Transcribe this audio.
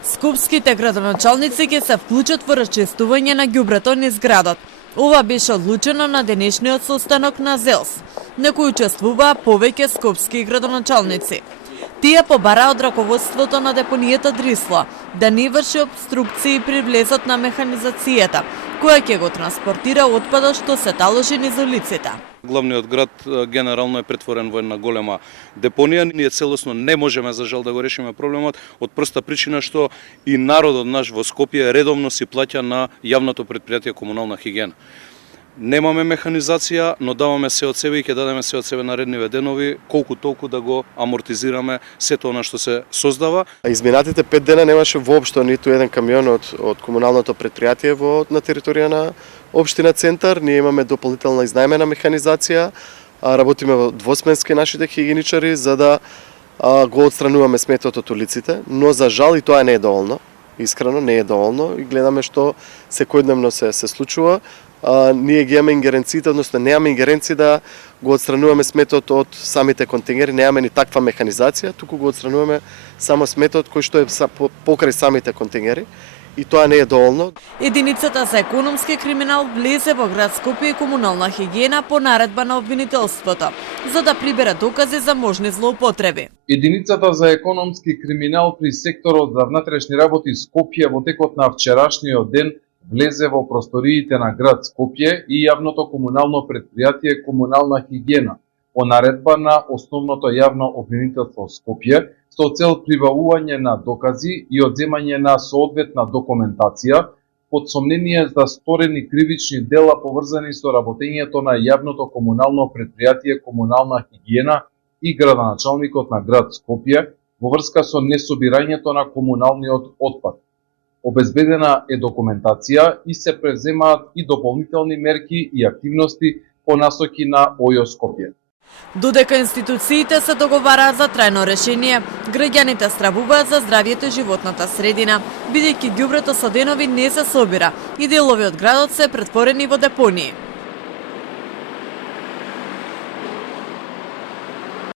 Скопските градоначалници ќе се вклучат во расчистување на ѓубрето низ градот. Ова беше одлучено на денешниот состанок на ЗЕЛС, на кој учествуваа повеќе скопски градоначалници. Тие побараа од раководството на депонијата Дрисло да не врши обструкции при влезот на механизацијата, која ќе го транспортира отпадот што се таложи низ улиците. Главниот град генерално е претворен во една голема депонија. Ние целосно не можеме за жал да го решиме проблемот од проста причина што и народот наш во Скопје редовно си плаќа на јавното претпријатие комунална хигиена. Немаме механизација, но даваме се од себе и ќе дадеме се од себе наредниве денови, колку толку да го амортизираме сето она што се создава. Изминатите 5 дена немаше воопшто ниту еден камион од комуналното претпријатие на територија на општина Центар. Ние имаме дополнителна изнајмена механизација, работиме во двосменски нашите хигиеничари за да го отстрануваме сметот од улиците, но за жал и тоа не е доволно. Искрено не е доволно и гледаме што секојдневно се случува. Ние ги имаме ингеренциите, односно немаме ингеренција да го отстрануваме сметот од самите контейнери, немаме ни таква механизација, туку го отстрануваме само сметот кој што е покрај самите контейнери и тоа не е доволно. Единицата за економски криминал влезе во град Скопје и комунална хигиена по наредба на обвинителството, за да прибере докази за можни злоупотреби. Единицата за економски криминал при секторот за внатрешни работи Скопје во текот на вчерашниот ден влезе во просториите на град Скопје и јавното комунално претпријатие Комунална хигиена по наредба на Основното јавно обвинителство Скопје со цел прибавување на докази и одземање на соодветна документација под сомнение за сторени кривични дела поврзани со работењето на јавното комунално претпријатие Комунална хигиена и градоначалникот на град Скопје во врска со несобирањето на комуналниот отпад. Обезбедена е документација и се преземаат и дополнителни мерки и активности по насоки на ОЈО Скопје. Додека институциите се договараат за трајно решение, граѓаните стравуваат за здравјето и животната средина, бидејќи ѓубрето со денови не се собира и делови од градот се претворени во депонии.